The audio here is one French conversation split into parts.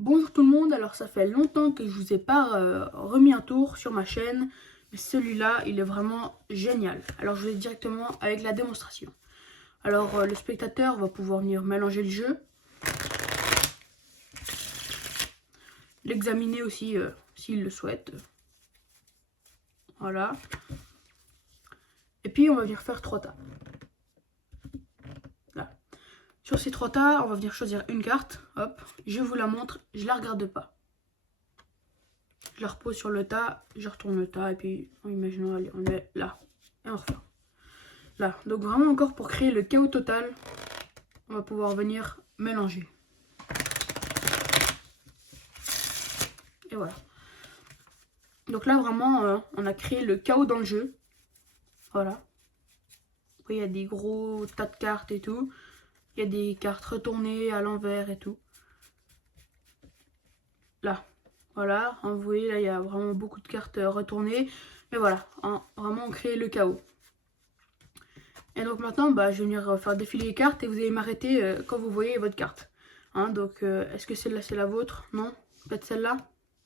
Bonjour tout le monde, alors ça fait longtemps que je vous ai pas remis un tour sur ma chaîne, mais celui-là il est vraiment génial. Alors je vais directement avec la démonstration. Alors le spectateur va pouvoir venir mélanger le jeu, l'examiner aussi s'il le souhaite. Voilà. Et puis on va venir faire 3 tas. Là. Sur ces 3 tas, on va venir choisir une carte. Hop, je vous la montre, je la regarde pas. Je la repose sur le tas, je retourne le tas et puis imaginons, allez, on est là et on refait. Là, donc vraiment encore pour créer le chaos total, on va pouvoir venir mélanger. Et voilà. Donc là vraiment, on a créé le chaos dans le jeu. Voilà. Après il y a des gros tas de cartes et tout. Il y a des cartes retournées à l'envers et tout. Là. Voilà, vous voyez là il y a vraiment beaucoup de cartes retournées. Mais voilà, vraiment on crée le chaos. Et donc maintenant, je vais venir faire défiler les cartes et vous allez m'arrêter quand vous voyez votre carte. Donc, est-ce que celle-là, c'est la vôtre? Non. Peut-être celle-là?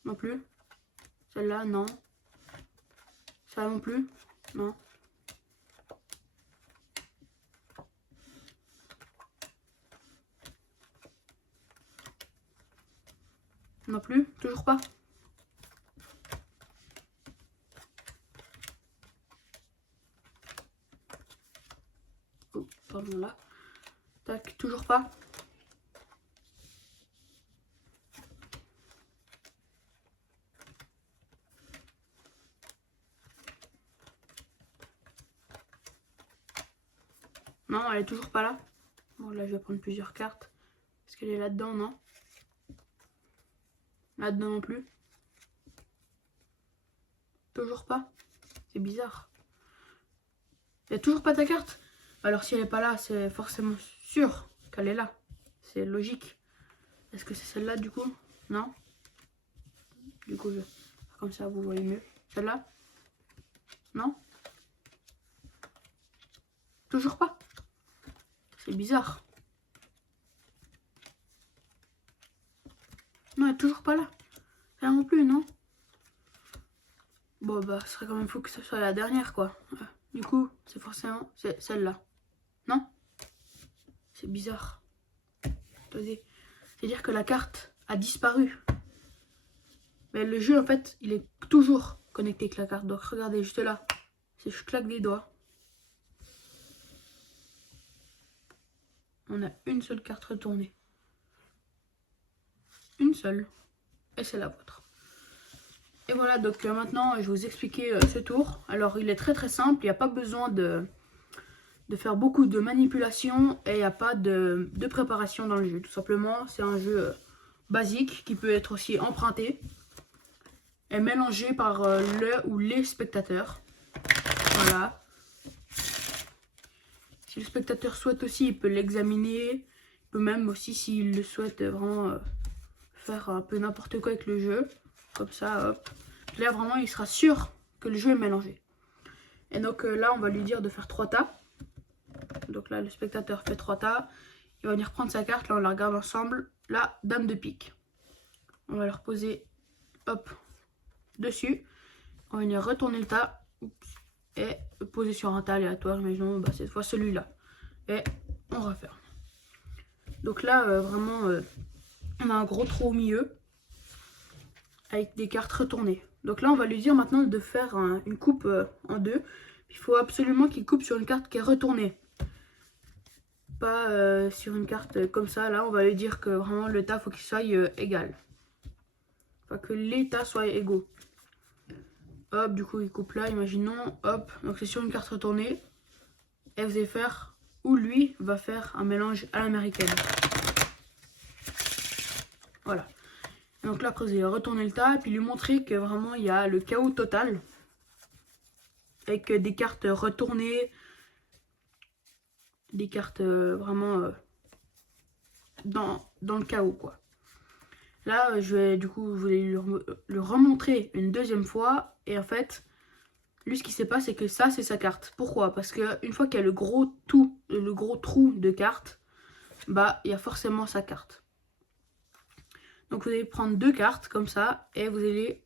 Non plus. Celle-là? Non. Ça non plus? Non. Non plus? Toujours pas? Oh, pardon, là. Tac, toujours pas? Non, elle est toujours pas là. Bon, là, je vais prendre plusieurs cartes. Est-ce qu'elle est là-dedans? Non. Là-dedans non plus. Toujours pas? C'est bizarre. Il n'y a toujours pas ta carte? Alors, si elle est pas là, c'est forcément sûr qu'elle est là. C'est logique. Est-ce que c'est celle-là, du coup? Non. Du coup, je vais faire comme ça, vous voyez mieux. Celle-là? Non? Toujours pas? C'est bizarre. Non, elle est toujours pas là. Là non plus, non? Bon, ce serait quand même fou que ce soit la dernière, quoi. Du coup, c'est forcément celle-là. Non? C'est bizarre. Attendez. C'est-à-dire que la carte a disparu. Mais le jeu, en fait, il est toujours connecté avec la carte. Donc, regardez, juste là. Si je claque des doigts. On a une seule carte retournée. Une seule. Et c'est la vôtre. Et voilà, donc maintenant, je vais vous expliquer ce tour. Alors, il est très très simple. Il n'y a pas besoin de faire beaucoup de manipulation. Et il n'y a pas de préparation dans le jeu. Tout simplement, c'est un jeu basique qui peut être aussi emprunté et mélangé par le ou les spectateurs. Voilà. Si le spectateur souhaite aussi, il peut l'examiner. Il peut même aussi, s'il le souhaite, vraiment faire un peu n'importe quoi avec le jeu. Comme ça, hop. Là, vraiment, il sera sûr que le jeu est mélangé. Et donc là, on va lui dire de faire 3 tas. Donc là, le spectateur fait 3 tas. Il va venir prendre sa carte. Là, on la regarde ensemble. La dame de pique. On va le reposer, hop, dessus. On va venir retourner le tas. Oups, et poser sur un tas aléatoire. Imaginons cette fois celui-là. Et on referme. Donc là, vraiment, on a un gros trou au milieu. Avec des cartes retournées. Donc là, on va lui dire maintenant de faire une coupe en deux. Il faut absolument qu'il coupe sur une carte qui est retournée. Pas sur une carte comme ça. Là, on va lui dire que vraiment le tas, faut qu'il soit égal. Enfin, que les tas soient égaux. Hop, du coup, il coupe là, imaginons. Hop, donc c'est sur une carte retournée. Et vous allez faire, ou lui va faire un mélange à l'américaine. Voilà. Donc là, après, vous allez retourner le tas et puis lui montrer que vraiment, il y a le chaos total. Avec des cartes retournées. Des cartes vraiment dans le chaos, quoi. Là, je vais, du coup, je vais le remontrer une deuxième fois. Et en fait, lui, ce qui se passe, c'est que ça, c'est sa carte. Pourquoi? Parce qu'une fois qu'il y a le gros trou de cartes, il y a forcément sa carte. Donc vous allez prendre 2 cartes comme ça et vous allez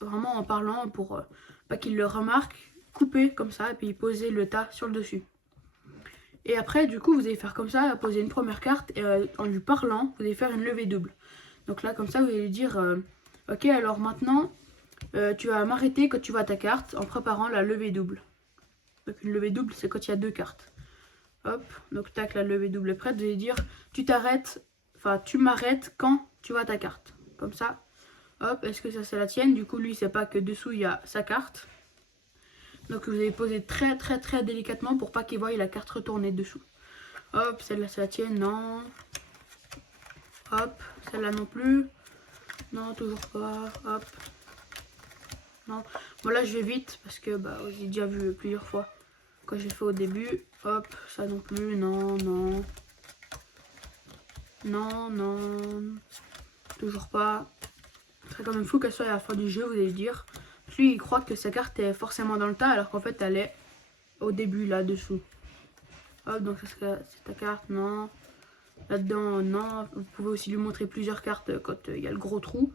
vraiment en parlant pour pas qu'il le remarque, couper comme ça et puis poser le tas sur le dessus. Et après du coup vous allez faire comme ça, poser une première carte et en lui parlant vous allez faire une levée double. Donc là comme ça vous allez lui dire ok alors maintenant tu vas m'arrêter quand tu vois ta carte en préparant la levée double. Donc une levée double c'est quand il y a 2 cartes. Hop, donc tac, la levée double est prête. Vous allez dire tu t'arrêtes, enfin tu m'arrêtes quand tu vois ta carte. Comme ça. Hop, est-ce que ça c'est la tienne? Du coup lui il sait pas que dessous il y a sa carte. Donc vous allez poser très très très délicatement pour pas qu'il voie la carte retournée dessous. Hop, celle-là c'est la tienne, non. Hop, celle-là non plus. Non, toujours pas. Hop. Non. Bon là je vais vite parce que bah j'ai déjà vu plusieurs fois quand j'ai fait au début. Hop, ça non plus, non, non. Non, non. Toujours pas. C'est quand même fou qu'elle soit à la fin du jeu, vous allez dire. Lui il croit que sa carte est forcément dans le tas alors qu'en fait elle est au début là dessous. Hop, donc c'est ta carte, non. Là-dedans, non. Vous pouvez aussi lui montrer plusieurs cartes quand il y a le gros trou.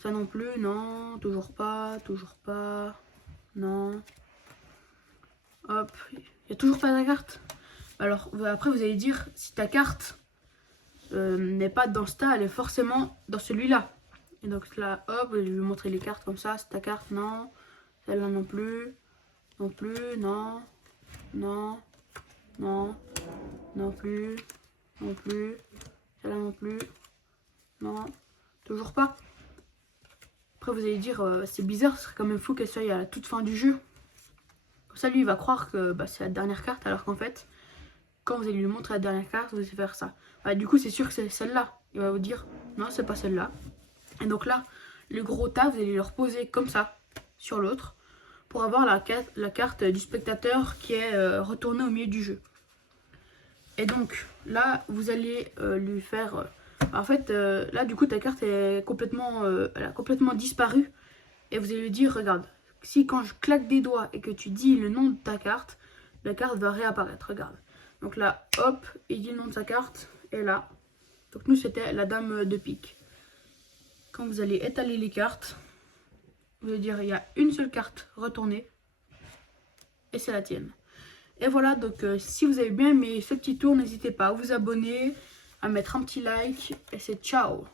Ça non plus, non. Toujours pas, non. Hop, il n'y a toujours pas ta carte. Alors après vous allez dire si ta carte n'est pas dans ce tas, elle est forcément dans celui-là. Et donc là, hop, je vais lui montrer les cartes comme ça. C'est ta carte, non. Celle-là non plus. Non plus, non. Non. Non. Non plus. Non plus. Celle-là non plus. Non. Toujours pas. Après vous allez dire c'est bizarre, ce serait quand même fou qu'elle soit à la toute fin du jeu. Comme ça lui il va croire que bah, c'est la dernière carte alors qu'en fait quand vous allez lui montrer la dernière carte vous allez faire ça. Bah, du coup c'est sûr que c'est celle-là. Il va vous dire non c'est pas celle-là. Et donc là le gros tas vous allez le reposer comme ça sur l'autre pour avoir la carte du spectateur qui est retournée au milieu du jeu. Et donc là vous allez lui faire en fait là du coup ta carte est complètement elle a complètement disparu et vous allez lui dire regarde si quand je claque des doigts et que tu dis le nom de ta carte la carte va réapparaître, regarde. Donc là hop il dit le nom de sa carte et là donc nous c'était la dame de pique. Quand vous allez étaler les cartes vous allez dire il y a une seule carte retournée et c'est la tienne. Et voilà, donc si vous avez bien aimé ce petit tour, n'hésitez pas à vous abonner, à mettre un petit like, et c'est ciao!